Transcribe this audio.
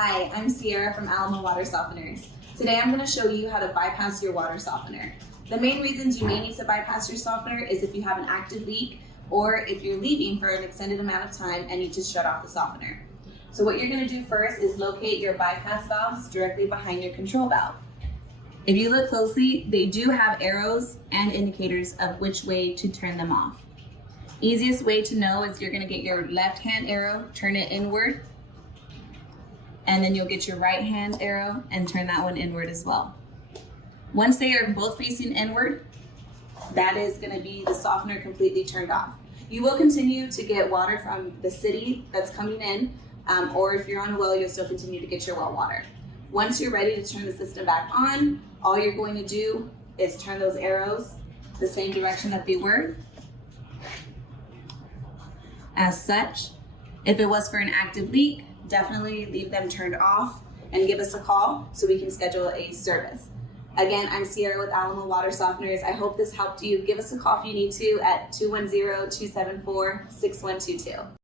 Hi, I'm Sierra from Alamo Water Softeners. Today I'm going to show you how to bypass your water softener. The main reasons you may need to bypass your softener is if you have an active leak or if you're leaving for an extended amount of time and need to shut off the softener. So what you're going to do first is locate your bypass valves directly behind your control valve. If you look closely, they do have arrows and indicators of which way to turn them off. Easiest way to know is you're going to get your left hand arrow, turn it inward, and then you'll get your right hand arrow and turn that one inward as well. Once they are both facing inward, that is going to be the softener completely turned off. You will continue to get water from the city that's coming in, or if you're on a well, you'll still continue to get your well water. Once you're ready to turn the system back on, all you're going to do is turn those arrows the same direction that they were. As such, if it was for an active leak, definitely leave them turned off and give us a call so we can schedule a service. Again, I'm Sierra with Alamo Water Softeners. I hope this helped you. Give us a call if you need to at 210-274-6122.